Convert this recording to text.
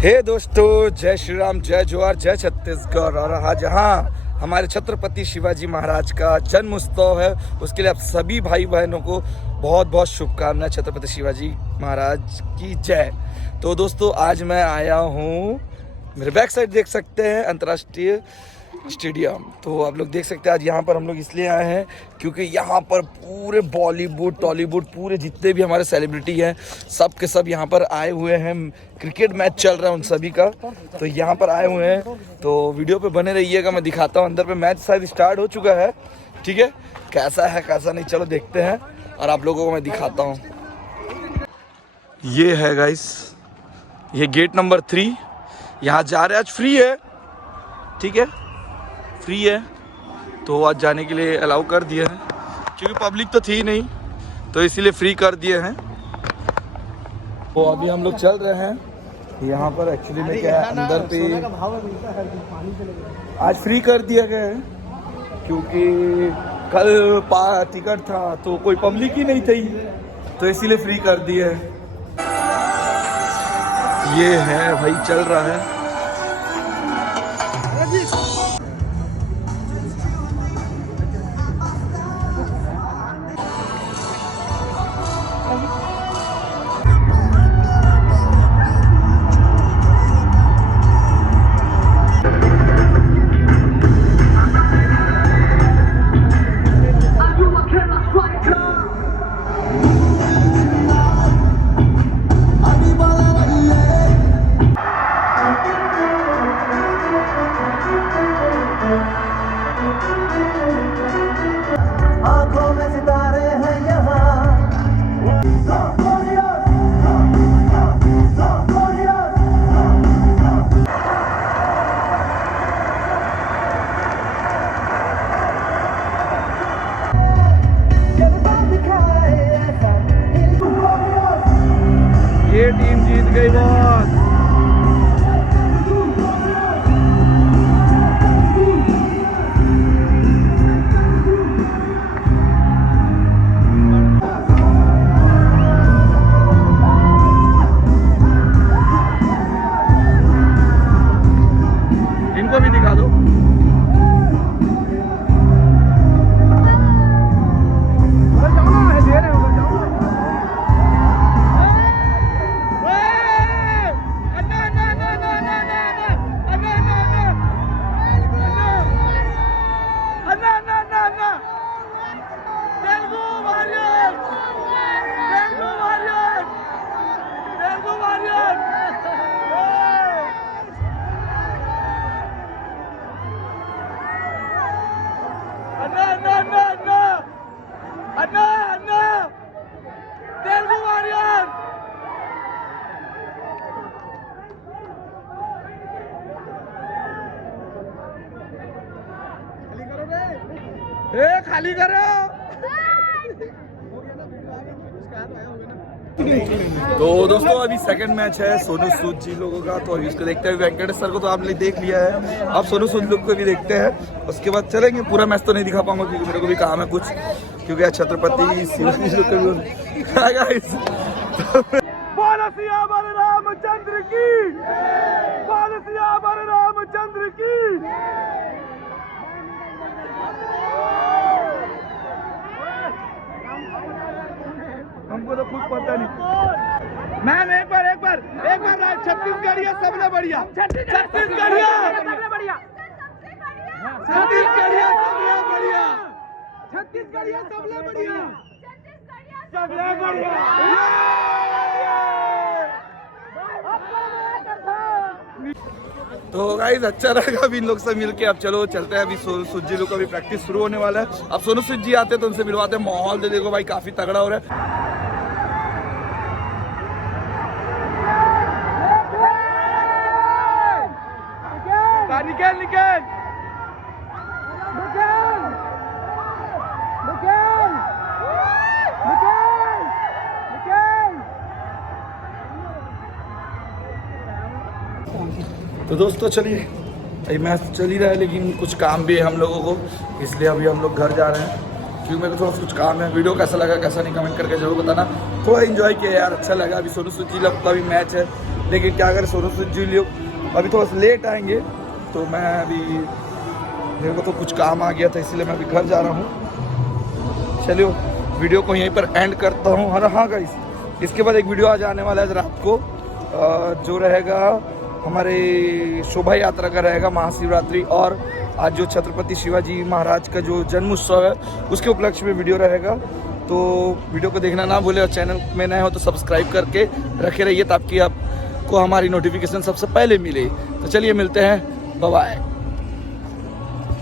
हे दोस्तों, जय श्री राम, जय जोहार, जय छत्तीसगढ़। और आज जहाँ हमारे छत्रपति शिवाजी महाराज का जन्म उत्सव है, उसके लिए आप सभी भाई बहनों को बहुत बहुत शुभकामनाएं। छत्रपति शिवाजी महाराज की जय। तो दोस्तों, आज मैं आया हूँ, मेरे बैक साइड देख सकते हैं अंतर्राष्ट्रीय स्टेडियम। तो आप लोग देख सकते हैं आज यहाँ पर हम लोग इसलिए आए हैं क्योंकि यहाँ पर पूरे बॉलीवुड, टॉलीवुड, पूरे जितने भी हमारे सेलिब्रिटी हैं सब के सब यहाँ पर आए हुए हैं। क्रिकेट मैच चल रहा है उन सभी का, तो यहाँ पर आए हुए हैं। तो वीडियो पे बने रहिएगा, मैं दिखाता हूँ। अंदर पे मैच शायद स्टार्ट हो चुका है, ठीक है। कैसा है कैसा नहीं, चलो देखते हैं और आप लोगों को मैं दिखाता हूँ। ये है गाइस, ये गेट नंबर 3। यहाँ जा रहे, आज फ्री है, ठीक है, फ्री है। तो आज जाने के लिए अलाउ कर दिए हैं क्योंकि पब्लिक तो थी नहीं, तो इसीलिए फ्री कर दिए हैं। तो अभी हम लोग चल रहे हैं यहाँ पर। एक्चुअली में क्या है, अंदर पे आज फ्री कर दिया गया है क्योंकि कल टिकट था तो कोई पब्लिक ही नहीं थी, तो इसीलिए फ्री कर दिए है। ये है भाई, चल रहा है। ये टीम जीत गई बॉस। इनको भी दिखा दो। खाली करो। तो दोस्तों, अभी सेकंड मैच है सोनू सूद जी लोगों का, तो अभी उसको देखते हैं। वेंकटेश सर को तो आपने देख लिया है, अब सोनू सूद लोग को भी देखते हैं, उसके बाद चलेंगे। पूरा मैच तो नहीं दिखा पाऊंगा क्योंकि मेरे को भी काम है कुछ, क्योंकि आज छत्रपति शिवाजी लोग का रामचंद्र की, रामचंद्र की। हमको तो कुछ पता नहीं। मैम एक बार छत्तीसगढ़िया सबले बढ़िया, छत्तीसगढ़िया सबले बढ़िया, छत्तीसगढ़िया सबले बढ़िया, छत्तीसगढ़िया सबले बढ़िया, सबले बढ़िया। तो गाइस, अच्छा रहेगा अभी इन लोग से मिलके। अब चलो चलते हैं, अभी सोनू सूद जी लोग का भी प्रैक्टिस शुरू होने वाला है। अब सोनू सूद जी आते हैं तो उनसे मिलवाते हैं। माहौल देखो भाई, काफी तगड़ा हो रहा है। निकल निकल निकल निकल निकल निकल। तो दोस्तों चलिए, अभी मैच चल ही रहा है लेकिन कुछ काम भी है हम लोगों को, इसलिए अभी हम लोग घर जा रहे हैं क्योंकि मेरे को थोड़ा कुछ काम है। वीडियो कैसा लगा कैसा नहीं कमेंट करके जरूर बताना। थोड़ा एंजॉय किया यार, अच्छा लगा। अभी सोनू सूद जी का भी मैच है, लेकिन क्या करें, सोनू सूद जी लोग अभी थोड़ा सा लेट आएंगे, तो मैं अभी, मेरे को तो कुछ काम आ गया था इसलिए मैं अभी घर जा रहा हूँ। चलिए वीडियो को यहीं पर एंड करता हूँ। हाँ गाइस, इसके बाद एक वीडियो आज आने वाला है रात को, जो रहेगा हमारे शोभा यात्रा का रहेगा, महाशिवरात्रि, और आज जो छत्रपति शिवाजी महाराज का जो जन्म उत्सव है उसके उपलक्ष्य में वीडियो रहेगा। तो वीडियो को देखना ना भूले, और चैनल में नए हो तो सब्सक्राइब करके रखे रहिए ताकि आपको हमारी नोटिफिकेशन सबसे पहले मिले। तो चलिए मिलते हैं, बाय बाय।